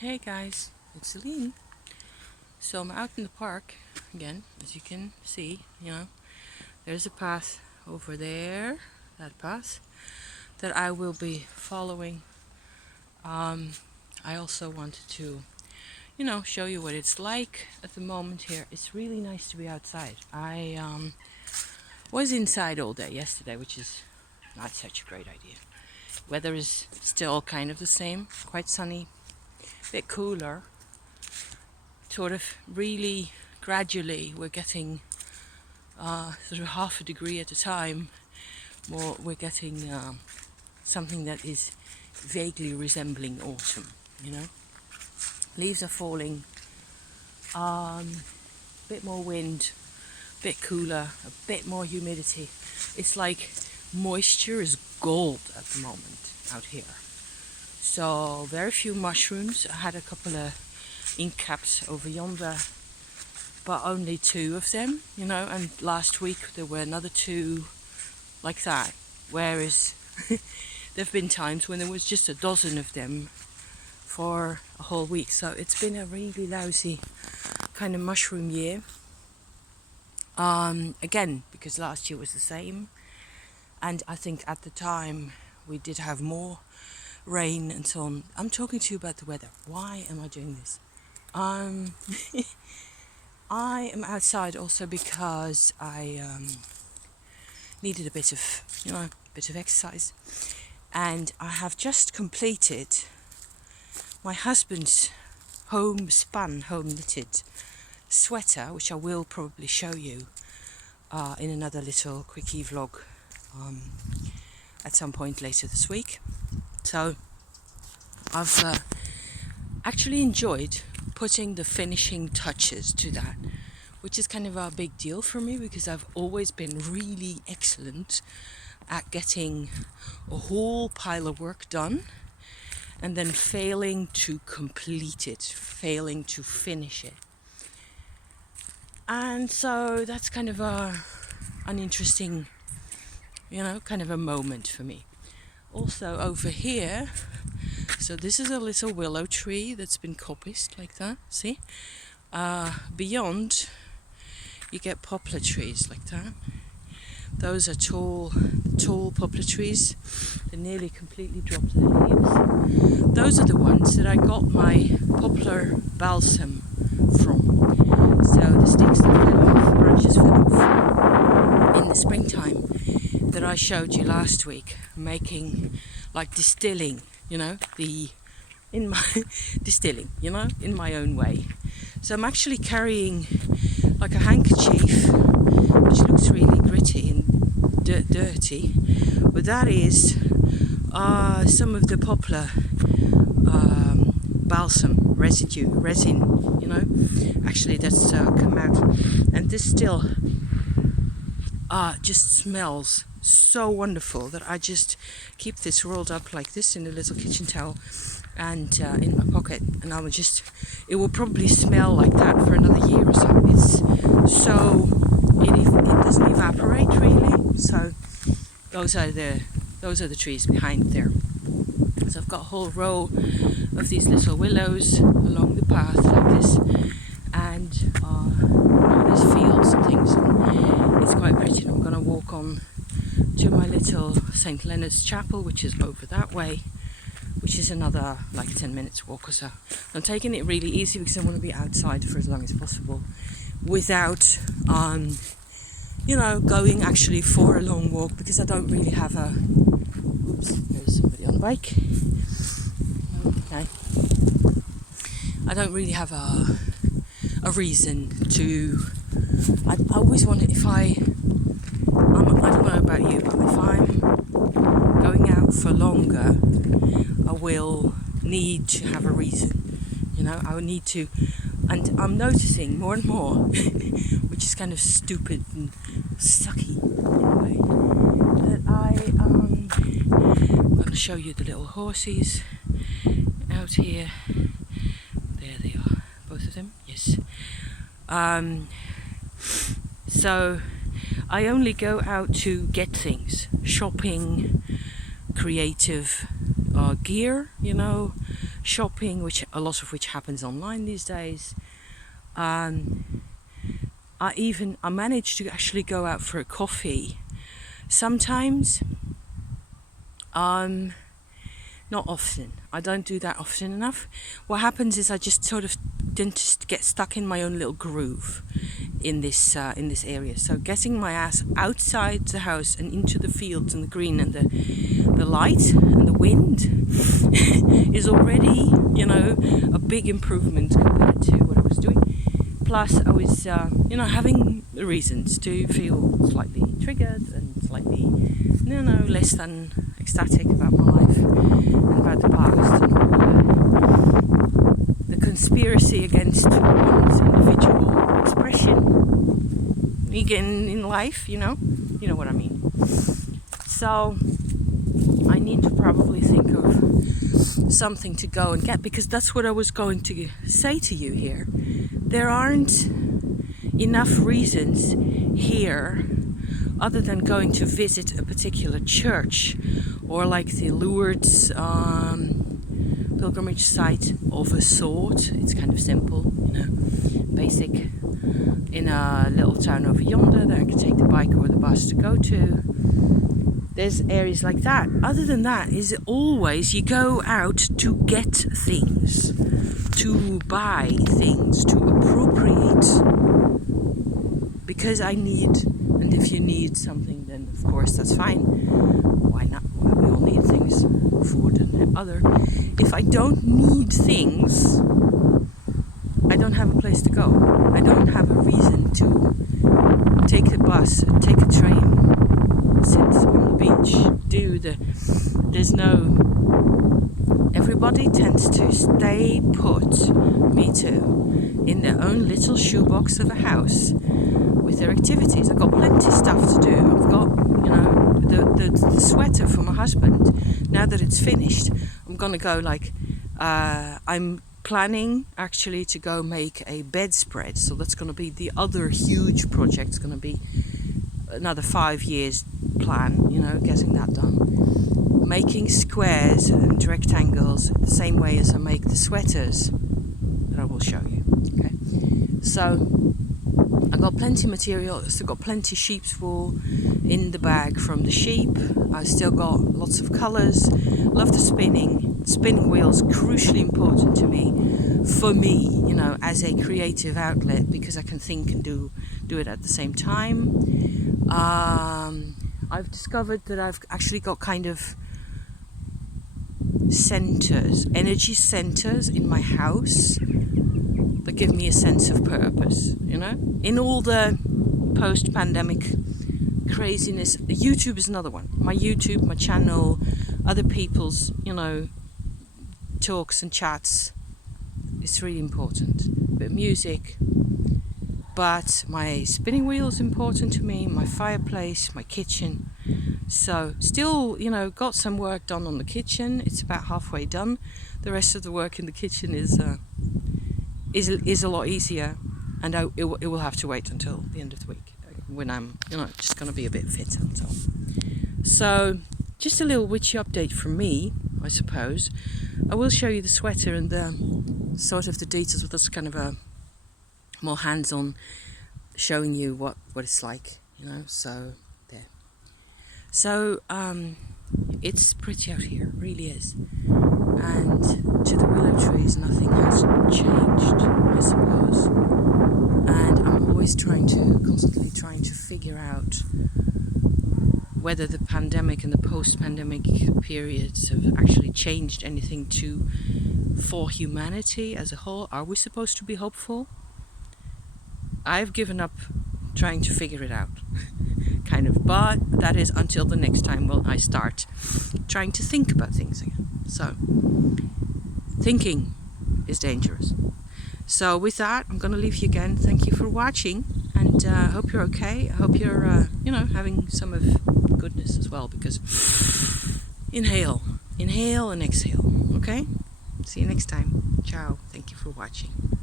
Hey guys, it's Celine. So I'm out in the park again, as you can see, there's a path over there, that path, that I will be following. I also wanted to, show you what it's like at the moment here. It's really nice to be outside. I was inside all day yesterday, which is not such a great idea. Weather is still kind of the same, quite sunny, a bit cooler. Sort of really gradually we're getting sort of half a degree at a time more. We're getting something that is vaguely resembling autumn. Leaves are falling, a bit more wind, a bit cooler, a bit more humidity. It's like moisture is gold at the moment out here. So very few mushrooms. I had a couple of ink caps over yonder, but only 2 of them, and last week there were another 2 like that, whereas there have been times when there was just a dozen of them for a whole week. So it's been a really lousy kind of mushroom year, again, because last year was the same, and I think at the time we did have more rain and so on. I'm talking to you about the weather. Why am I doing this? I am outside also because I needed a bit of exercise, and I have just completed my husband's home knitted sweater, which I will probably show you in another little quickie vlog at some point later this week. So I've actually enjoyed putting the finishing touches to that, which is kind of a big deal for me, because I've always been really excellent at getting a whole pile of work done and then failing to complete it, failing to finish it. And so that's kind of an interesting, kind of a moment for me. Also over here, so this is a little willow tree that's been coppiced like that, see? Beyond, you get poplar trees like that. Those are tall poplar trees. They nearly completely dropped their leaves. Those are the ones that I got my poplar balsam from. So the sticks that fell off, branches fell off in the springtime that I showed you last week, making, like, distilling, in my own way. So I'm actually carrying like a handkerchief, which looks really gritty and dirty, but that is some of the poplar balsam resin, actually that's come out, and this still just smells so wonderful that I just keep this rolled up like this in a little kitchen towel and in my pocket, and it will probably smell like that for another year or so. It doesn't evaporate really. So those are the trees behind there. So I've got a whole row of these little willows along the path like this, and there's fields and things, and it's quite pretty. And I'm going to walk on to my little St. Leonard's Chapel, which is over that way, which is another like 10 minutes walk or so. I'm taking it really easy because I want to be outside for as long as possible without going actually for a long walk, because I don't really have a there's somebody on the bike. Okay. I don't really have a reason to. I always want to, I don't know about you, but if I'm going out for longer, I will need to have a reason. I will need to, and I'm noticing more and more, which is kind of stupid and sucky in a way, that I'm going to show you the little horses out here. There they are, both of them, yes. So I only go out to get things, shopping, creative gear, shopping, which a lot of which happens online these days. I manage to actually go out for a coffee sometimes. Not often. I don't do that often enough. What happens is I just sort of just get stuck in my own little groove in this area. So getting my ass outside the house and into the fields and the green and the light and the wind is already, a big improvement compared to what I was doing. Plus, I was, having reasons to feel slightly triggered and slightly, less than ecstatic about my life and about the past and the conspiracy against one's individual expression in life, you know what I mean. So I need to probably think of something to go and get, because that's what I was going to say to you here. There aren't enough reasons here other than going to visit a particular church or like the Lourdes pilgrimage site of a sort. It's kind of simple, basic, in a little town over yonder that I can take the bike or the bus to go to. There's areas like that. Other than that, is always you go out to get things, to buy things, to appropriate. Because I need, and if you need something, then of course that's fine. Why not? We all need things, food and other. If I don't need things, I don't have a place to go. I don't have a reason to take a bus, take a train, sit on the beach, there's no, everybody tends to stay put, me too, in their own little shoebox of a house with their activities. I've got plenty of stuff to do. I've got, the sweater for my husband. Now that it's finished, I'm going to go I'm planning actually to go make a bedspread. So that's going to be the other huge project. It's going to be another 5 years plan, getting that done. Making squares and rectangles the same way as I make the sweaters that I will show you. Okay, so I got plenty of material. I still got plenty of sheep's wool in the bag from the sheep. I still got lots of colours. Love the spinning. Spinning wheel's crucially important to me, for me, as a creative outlet, because I can think and do it at the same time. I've discovered that I've actually got kind of centres, energy centres in my house that give me a sense of purpose, in all the post-pandemic craziness. YouTube is another one. My YouTube, my channel, other people's, talks and chats, it's really important. A bit of music, but my spinning wheel is important to me, my fireplace, my kitchen. So still, got some work done on the kitchen. It's about halfway done. The rest of the work in the kitchen is a lot easier, and it will have to wait until the end of the week when I'm, just going to be a bit fitter and so on. So just a little witchy update from me, I suppose. I will show you the sweater and the sort of the details, but that's kind of a more hands-on, showing you what it's like, so there. So it's pretty out here, it really is. And to the willow trees, nothing has changed, I suppose. And I'm always constantly trying to figure out whether the pandemic and the post-pandemic periods have actually changed anything for humanity as a whole. Are we supposed to be hopeful? I've given up trying to figure it out, kind of. But that is until the next time I start trying to think about things again. So, thinking is dangerous. So with that, I'm going to leave you again. Thank you for watching, and I hope you're okay. I hope you're, having some of goodness as well, because inhale and exhale, okay? See you next time. Ciao. Thank you for watching.